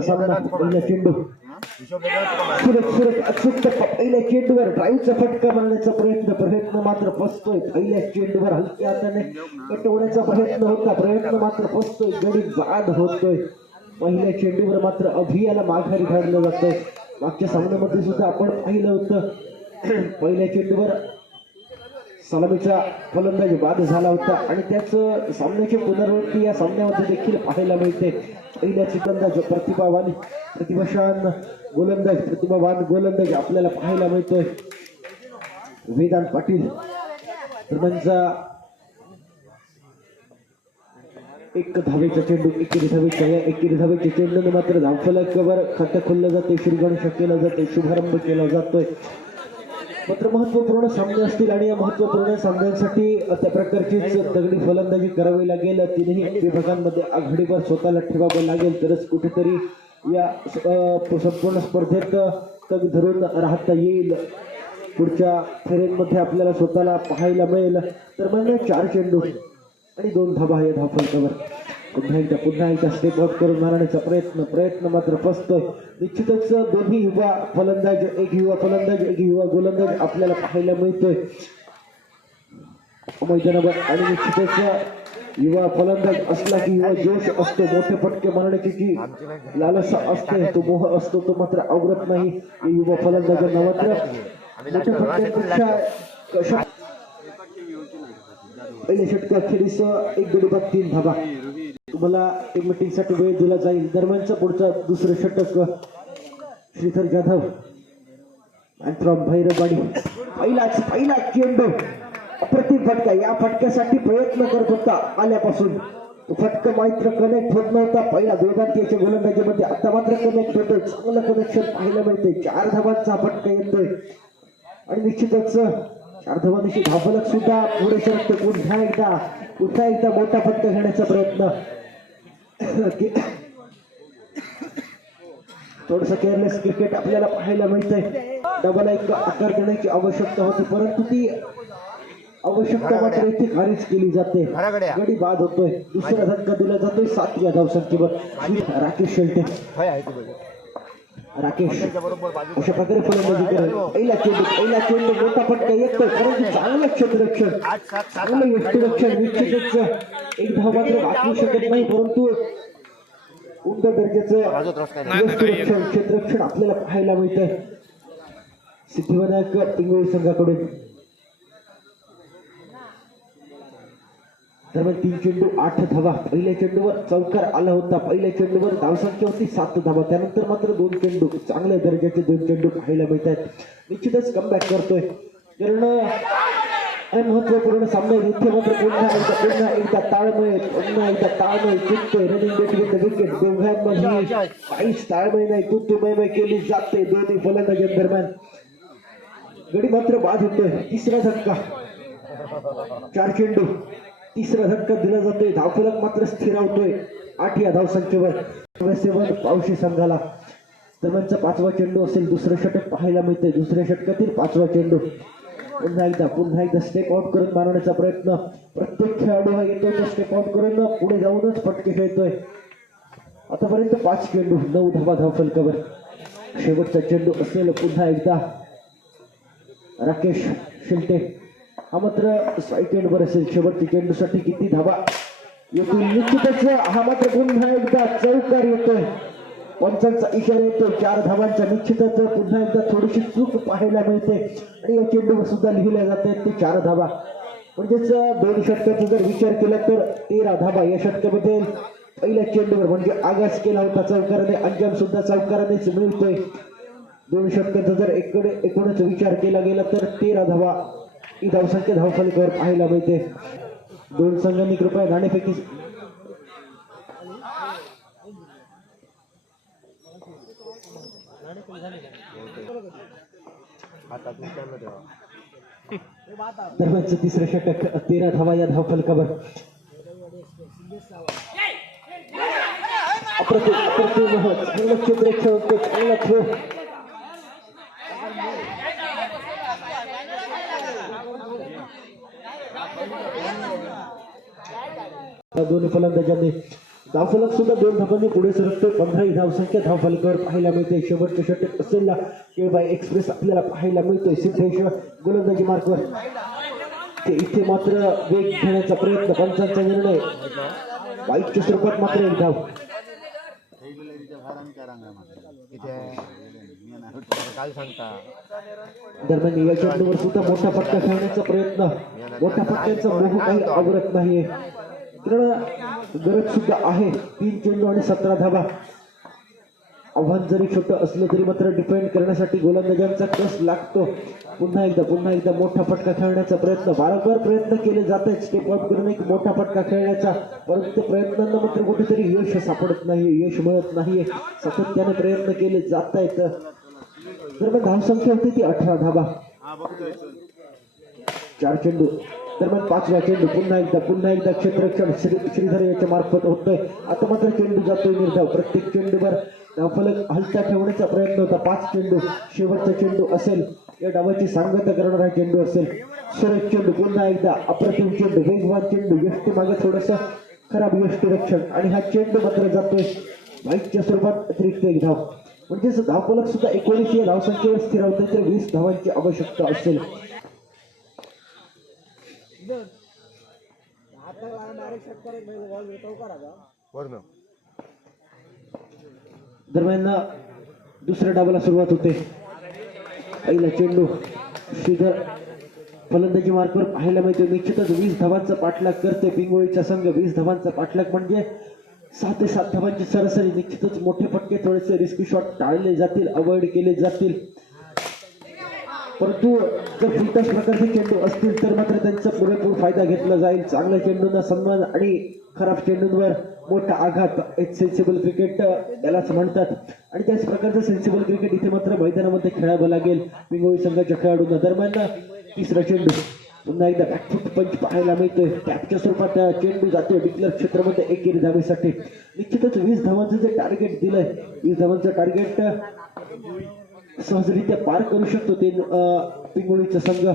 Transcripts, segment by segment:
सामना पहिला चेंडू सुरत सुरत अचूक टप्पा पहिल्या चेंडूवर ड्राईव्हचा फटका मारण्याचा प्रयत्न प्रयत्न मात्र फसतोय पहिल्या चेंडूवर हलक्या हाताने कटवण्याचा प्रयत्न होता प्रयत्न मात्र फसतोय गडी बाद होतोय पहिल्या चेंडूवर मात्र अभियाला माघारी काढलं जातंय मागच्या सामन्यामध्ये सुद्धा आपण पाहिलं होतं पहिल्या चेंडूवर सलामीचा फलंदाज बाद झाला होता. आणि त्याच सामन्याची पुनरावृत्ती या सामन्यामध्ये देखील पाहायला मिळते. पहिल्या फलंदाज प्रतिभावान प्रतिभाशान गोलंदाज प्रतिभावान गोलंदाज आपल्याला पाहायला मिळतोय. वेदांत पाटील दरम्यानचा एक धावेचा चेंडू एकेरी धावेच्या या एकेरी धावेच्या चेंडूने मात्र धावफलकावर खातं खोललं जाते श्रीगणेश केलं जाते शुभारंभ केला जातोय. मात्र महत्त्वपूर्ण सामने असतील आणि या महत्त्वपूर्ण सामन्यांसाठी त्या प्रकारचीच दगडी फलंदाजी करावी लागेल. तिन्ही विभागांमध्ये आघाडीवर स्वतःला ठेवावं लागेल. तरच कुठेतरी या संपूर्ण स्पर्धेत तग धरून राहता येईल. पुढच्या फेऱ्यांमध्ये आपल्याला स्वतःला पाहायला मिळेल. तर म्हणजे चार चेंडू आणि दोन धाबा या धावफलकावर पुन्हा एकदा पुन्हा एकदा स्टेप आउट करून मारण्याचा प्रयत्न प्रयत्न मात्र फसतोय निश्चितच दोन्ही युवा फलंदाज एक युवा फलंदाज एक युवा गोलंदाज आपल्याला पाहायला मिळतोय. मैदानावर आणि निश्चितच युवा फलंदाज असला की युवा जोश असतो मोठे फटके मारण्याची जी लालसा असते तो मोह असतो तो मात्र आवडत नाही. युवा फलंदाजांना मात्र मोठ्या फटक्यांपेक्षा कशा पहिल्या षटकाखेरीस एक गडी बाद तीन धाबा तुम्हाला एक मिटिंगसाठी वेळ दिला जाईल. दरम्यानचा पुढचा दुसरं षटक श्रीधर जाधव आणि फ्रॉम भैरवाडी पहिलाच पहिला चेंडू अप्रतिम फटका. या फटक्यासाठी प्रयत्न करत होता आल्यापासून. फटक फटका मात्र कनेक्ट होत नव्हता. पहिला वेदांतीच्या गोलंदाजीमध्ये आता मात्र कनेक्ट होतोय. चांगलं कनेक्शन पाहायला मिळते चार धावांचा फटका येतोय. आणि निश्चितच चार धावांशी धावलक सुद्धा पुढे सरकते पुन्हा एकदा पुन्हा एकदा मोठा फटका घेण्याचा प्रयत्न. थोडस केअरलेस क्रिकेट आपल्याला पाहायला मिळतंय. डबल एक आकार देण्याची आवश्यकता होती परंतु ती आवश्यकता मात्र इथे खारीज केली जाते. गडी बाद होतोय. दुसरा धक्का दिला जातोय सात या धावसंख्येवर राकेश शेलटे. राकेश अशा प्रकारे फलंदाजी करेल. पहिला चेंडू पहिला चेंडू मोठा फटका येतोय. परंतु चांगलं क्षेत्ररक्षण चांगलं यष्टीरक्षण निश्चितच एक धाव मात्र वाचवू शकत नाही परंतु उच्च दर्जाचं. यष्टीरक्षण क्षेत्ररक्षण आपल्याला पाहायला मिळतंय. सिद्धिविनायक पिंगोळी संघाकडून. दरम्यान तीन चेंडू आठ धावा. पहिल्या चेंडूवर चौकार आला होता. पहिल्या चेंडूवर धावसंख्या होती सात धावा. त्यानंतर मात्र दोन चेंडू चांगल्या दर्जाचे दोन चेंडू पाहायला आहेत निश्चितच कमबॅक करतोय. कारण महत्त्वपूर्ण सामने इथे मात्र पुन्हा एकदा पुन्हा एकदा ताळमेळ पुन्हा एकदा ताळमेळ जिंकतोय. रनिंग बेट विथ विकेट दोघांमध्ये काहीच ताळमेळ नाही. तू तू मैमय केली जाते. दोन्ही फलंदाजांदरम्यान गडी मात्र बाद होतोय. तिसरा धक्का चार चेंडू. तिसरा धक्का दिला जातोय. धावफलक मात्र स्थिरावतोय आठ या धावसंख्येवर सेवन पावशी संघाला. दरम्यानचा पाचवा चेंडू असेल दुसरं षटक पाहायला मिळते दुसऱ्या षटकातील पाचवा चेंडू. पुन्हा एकदा पुन्हा एकदा स्टेप आउट करून मारण्याचा प्रयत्न. प्रत्येक खेळाडू हा येतोय तो स्टेप आउट करून पुढे जाऊनच फटके खेळतोय. आतापर्यंत पाच चेंडू नऊ धावा धावफलकावर. शेवटचा चेंडू असेल पुन्हा एकदा. राकेश शिलटे हा मात्र स्ट्राईक एंडवर असेल शेवटच्या चेंडूसाठी किती धावा. येतो निश्चितच हा मात्र पुन्हा एकदा चौकार येतोय. पंचांचा इशारा येतो चार धावांचा निश्चितच पुन्हा एकदा थोडीशी चूक पाहायला मिळते. आणि या चेंडूवर सुद्धा लिहिल्या जाते ते चार धावा. म्हणजेच दोन षटकाचा जर विचार केला तर तेरा धावा या षटकामध्ये. पहिल्या चेंडूवर म्हणजे आगास केला होता चौकाराने. अंजाम सुद्धा चौकारानेच मिळतोय. दोन षटकाचा जर एकडे एकूणच विचार केला गेला तर तेरा धावा. ही धावसंख्या धावफलकावर पाहायला मिळते दोन संघांनी कृपया नाणेफेकी दरम्यानचं तिसरं षटक तेरा धावा या धावफलकावर अप्रतिम अप्रतिम चांगलं क्षेत्र खेळतो चांगला खेळ दोन्ही फलंदाजांनी धावफलक सुद्धा दोन धावांनी पुढे सरकतोय. पंधरा ही धावसंख्या धावफलकावर पाहायला मिळते. शेवटचं षटक असलेला केळबाई एक्सप्रेस आपल्याला पाहायला मिळतोय. सिद्धेश्वर गोलंदाजी मार्कवर ते इथे मात्र वेग घेण्याचा प्रयत्न पंचांचा निर्णय. बाईकच्या स्वरूपात मात्र एक धाव. दरम्यान या चेंडूवर सुद्धा मोठा फटका खेळण्याचा प्रयत्न. मोठ्या फटक्यांचा मोह काही आवरत नाहीये. गरज सुद्धा आहे. तीन चेंडू आणि सतरा धाबा आव्हान जरी छोटं असलं तरी मात्र डिपेंड करण्यासाठी गोलंदाजांचा कस लागतो? पुन्हा एकदा पुन्हा एकदा मोठा फटका खेळण्याचा प्रयत्न. वारंवार प्रयत्न केले जात आहेत स्टेप अप करून एक मोठा फटका खेळण्याचा. परंतु प्रयत्नांना मात्र कुठेतरी यश सापडत नाही यश मिळत नाहीये. सातत्याने प्रयत्न केले जात आहेत दरम्यान धावसंख्या होती ती अठरा धाबा चार चेंडू. दरम्यान पाचव्या चेंडू पुन्हा एकदा पुन्हा एकदा क्षेत्रक्षण श्री श्रीधर याच्या मार्फत होतोय. आता मात्र चेंडू जातोय निर्धाव. प्रत्येक चेंडूवर फलक हलता ठेवण्याचा प्रयत्न होता. पाच चेंडू शेवटचा चेंडू असेल या डावाची सांगता करणारा चेंडू असेल सुरेश चेंडू. पुन्हा एकदा अप्रतिम चेंडू वेगवान चेंडू. यष्टी मागे थोडस खराब यष्टी रक्षण आणि हा चेंडू मात्र जातोय बाईकच्या स्वरूपात अतिरिक्त एक धाव. म्हणजेच धावफलक सुद्धा एकोणीसशे धावसंख्येवर स्थिरावते तर वीस धावांची आवश्यकता असेल. दरम्यान दुसऱ्या डावाला सुरुवात होते. पहिला चेंडू श्रीधर फलंदाजी मार्कवर पाहायला मिळतो. निश्चितच वीस धावांचा पाठलाग करते पिंगोळीचा संघ वीस धावांचा पाठलाग म्हणजे सहा ते सात धावांची सरासरी. निश्चितच मोठे फटके थोडेसे रिस्की शॉट टाळले जातील अवॉइड केले जातील. परंतु जर कोणत्याच प्रकारचे चेंडू असतील तर मात्र त्यांचा पुरेपूर फायदा घेतला जाईल. चांगल्या चेंडूंना सन्मान आणि खराब चेंडूंवर मोठा आघात. एक सेन्सिबल क्रिकेट यालाच म्हणतात. आणि त्याच प्रकारचं सेन्सिबल क्रिकेट इथे मात्र मैदानामध्ये खेळावं लागेल. पिंगोळी संघाच्या खेळाडूंना दरम्यान तिसरा चेंडू. पुन्हा एकदा बॅकफुट पंच पाहायला मिळतोय. कॅपच्या स्वरूपात चेंडू जातोय डिक्लर क्षेत्रामध्ये एकेरी धावेसाठी. निश्चितच वीस धावांचं जे टार्गेट दिलंय वीस धावांचं टार्गेट सहजरित्या पार करू शकतो ते अं, पिंगोळीचा संघ.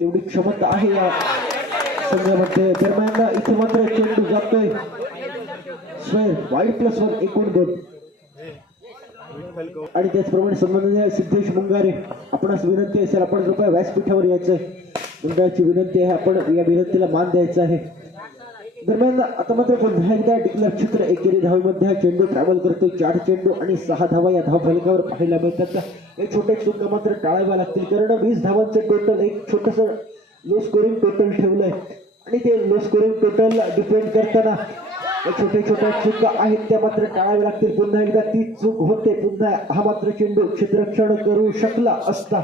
तेवढी क्षमता आहे या संघामध्ये. दरम्यान इथे मात्र चेंडू जातोय. स्वेर वाईट प्लस वन एकूण दोन. आणि त्याचप्रमाणे संबंधित सिद्धेश मुंगारे. आपणास विनंती असेल आपण कृपया व्यासपीठावर यायचंय. मंडळाची विनंती आहे आपण या विनंतीला मान द्यायचा आहे. दरम्यान आता मात्र पुन्हा एकदा डिक्लेअर क्षेत्र एकेरी धावेमध्ये हा चेंडू ट्रॅव्हल करतो चार चेंडू आणि सहा धावा या धाव फलकावर पाहायला मिळतात. हे छोटे चुका मात्र टाळाव्या लागतील? कारण वीस धावांचं टोटल एक छोटस लो स्कोरिंग टोटल ठेवलंय. आणि ते लो स्कोरिंग टोटल डिपेंड करताना छोट्या छोट्या चुका आहेत त्या मात्र टाळाव्या लागतील. पुन्हा एकदा ती चूक होते. पुन्हा हा मात्र चेंडू क्षेत्रक्षण करू शकला असता.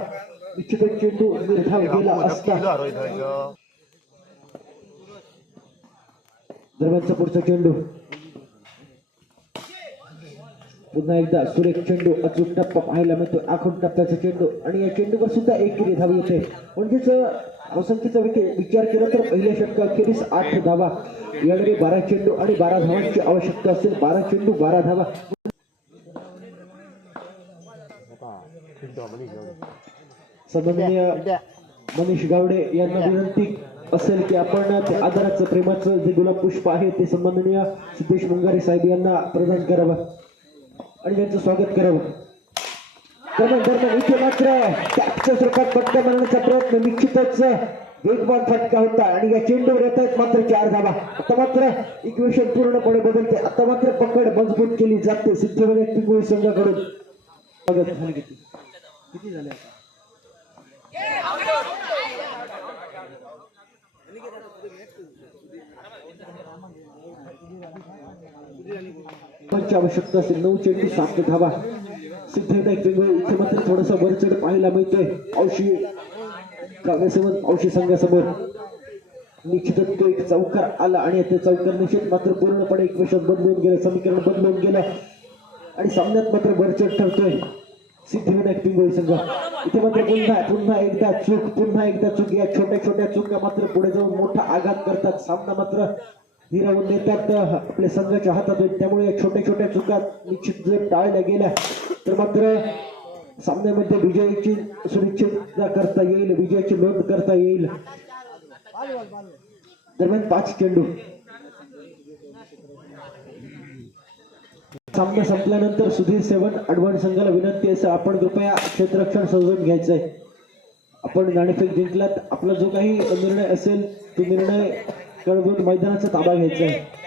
निश्चितच चेंडू निर्धाव गेला असता. दरम्यानचा पुढचा चेंडू. पुन्हा एकदा सुरेख चेंडू अचूक टप्पा पाहायला मिळतो. आखून टप्प्याचा चेंडू. आणि या चेंडूवर सुद्धा एक किरी धाव येते. म्हणजेच धावसंख्येचा विके- विचार केला तर पहिल्या षटका अखेरीस आठ धावा. यावेळी बारा चेंडू आणि बारा धावांची आवश्यकता असेल. बारा चेंडू बारा धावा. सन्माननीय मनीष गावडे यांना विनंती. असेल की आपण ते आदराचं प्रेमाचं जे गुलाब पुष्प आहे ते सन्माननीय सिद्धेश मुंगारे साहेब यांना प्रदान करावं आणि त्यांचं स्वागत करावं. दरम्यान दरम्यान इथे मात्र त्याच्या स्वरूपात फटका मारण्याचा प्रयत्न निश्चितच वेगवान फटका होता आणि या चेंडूवर येतात मात्र चार धावा. आता मात्र इक्वेशन पूर्णपणे बदलते. आता मात्र पकड मजबूत केली जाते. सिद्धिविनायक पिंगुळी संघाकडून. स्वागत झाले किती किती झाले धावांची आवश्यकता असेल नऊ चेंडू सात धावा. सिद्धार्थ पिंगुळी इथे मात्र थोडासा वरचढ पाहायला मिळतोय. औषी काव्यसेवन औशी संघासमोर. निश्चितच तो एक चौकार आला आणि त्या चौकार निश्चित मात्र पूर्णपणे एक विषय बदलून गेलं समीकरण बदलून गेलं. आणि सामन्यात मात्र वरचढ ठरतोय. सिद्धिविनायक पिंगोळी संघ. इथे मात्र पुन्हा पुन्हा एकदा चूक पुन्हा एकदा चूक. या छोट्या छोट्या चुका मात्र पुढे जाऊन मोठा आघात करतात. सामना मात्र हिरावून देतात आपल्या संघाच्या हातात त्यामुळे छोट्या छोट्या चुका निश्चित जर टाळल्या गेल्या तर मात्र सामन्यामध्ये विजयाची सुनिश्चित करता येईल विजयाची नोंद करता येईल. दरम्यान पाच चेंडू. सामना संपल्यानंतर सुधीर सेवन अडवण संघाला विनंती असं आपण कृपया क्षेत्ररक्षण समजून घ्यायचंय. आपण नाणेफेक जिंकलात. आपला जो काही निर्णय असेल तो निर्णय कळवून मैदानाचा ताबा घ्यायचा आहे.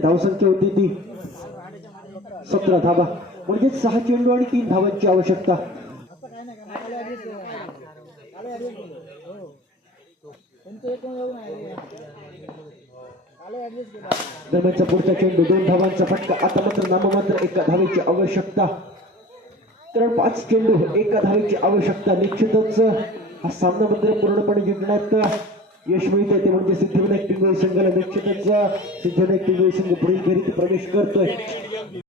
धावसंख्या होती ती. सतरा धाबा. म्हणजे सहा चेंडू आणि तीन धावांची आवश्यकता. दरम्यानचा पुढचा चेंडू दोन धावांचा फटका. आता मात्र नाममात्र एका धावेची आवश्यकता. कारण पाच चेंडू एका धावेची आवश्यकता. निश्चितच हा सामना मात्र पूर्णपणे जिंकण्यात यश मिळते ते म्हणजे सिद्धिविनायक पिंगळी संघाला निश्चितच सिद्धिविनायक पिंगळी संघ पुढील फेरीत प्रवेश करतोय.